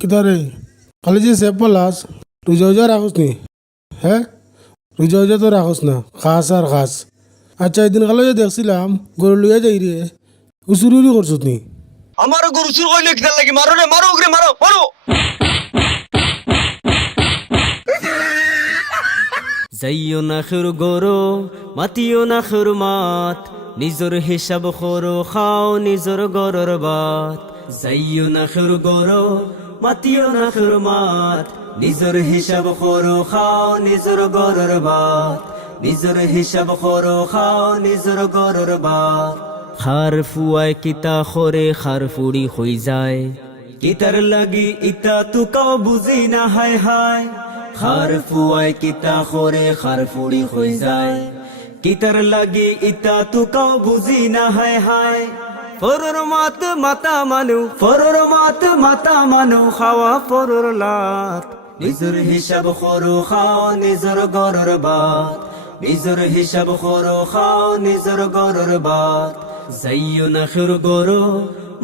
কিতারে খালি যে সেপ পালাস রোজা উজা রাখোস নি? হ্যাঁ, রোজা উজা তো রাখোস না, খাস আর খাস। আচ্ছা, এদিন কালো যে দেখছিলাম গরু লইয়া যাই রে, উচুরি করছত নি? আমার গরু চুর করলে খেয়াল লাগে, মারো রে, মারো ওগরে, মারো মারো। যাইও না খের গরো মাতিও না খের মাত, নিজর হিসাব করো খাও নিজর গরর বাত। যাইও না খের গরো মাতিও না খের মাত, নিজর হিসাব করো খাও নিজর গরর বাত। নিজর হিসাব করো খাও নিজর গরর বাত। খার ফুয়ায় কিতা খরে খার ফুড়ি হই যায়, কিতার লাগি ইতা তুকাও বুঝি না হায় হায়। খার ফুয়ায় কিতা খরে খার ফুড়ি হই যায়, কিতার লাগি ইতা তুকাও বুঝি না হায় হায়। ফরর মাত মাতা মানু, ফরর মাত মাতা মানু, খাওয়া ফরর লাত। নিজর হিসাব করো খাও নিজর গরর বাত। নিজর হিসাব করো খাও নিজর গরর বাত। যাইও না খের গরো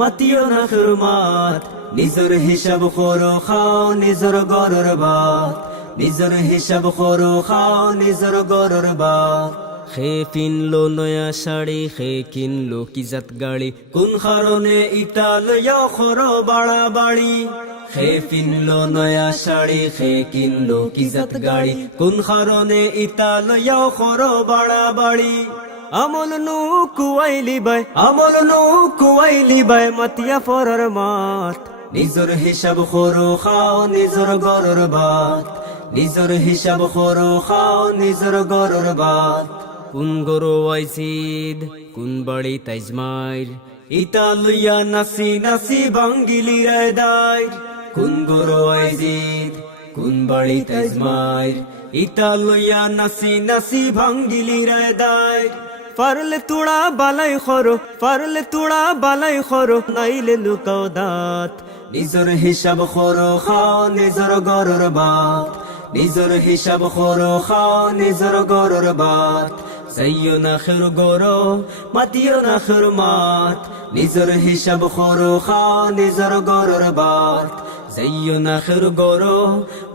মাতিও না খের মাত, নিজর হিসাব করো খাও নিজর গরর বাত। নিজর হিসাব করো খাও নিজর গরর বাত। খে কিনলো নয়া শাড়ি, খে কিনলো কিজাত গাড়ি, কোন কারণে ইটা লইয়া খরো বাড়া বাড়ি। খে কিনলো নয়া শাড়ি, খে কিনলো কিজাত গাড়ি, কোন কারণে ইটা লইয়া খরো বাড়া বাড়ি। আমল নু কুয়াইলি বাই, আমল নু কুয়াইলি বাই, মাতিয়া ফরর মাত। নিজর হিসাব করো খাও নিজর গরর বাত। নিজর হিসাব করো খাও নিজর গরর বাত। কোন গরো আইসিদ কোন বাড়ি তাইজমাইর, ইতা লইয়া নাসি নাসি ভাঙ্গিলি রায় দায়। কোন গরো আইসিদ কোন বাড়ি তাইজমাইর, ইতা লইয়া নাসি নাসি ভাঙ্গিলি রায় দায়। পারলে তোড়া বালাই খরো, পারলে তোড়া বালাই খরো, নাইলে লুকাও দাঁত। নিজর হিসাব করো খাও নিজর গরর বাত। নিজর হিসাব করো খাও নিজর গরর বাত। যাইও না খের গরো মাতিও না খের মাত, নিজর হিসাব করো খাও নিজর গরর বাত। যাইও না খের গরো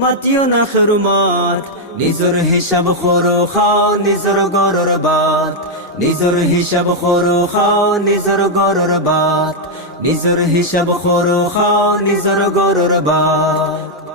মাতিও না খের মাত, নিজর হিসাব করো খাও নিজর গরর বাত। নিজর হিসাব করো খাও নিজর গরর বাত। নিজর হিসাব করো খাও নিজর গরর বাত।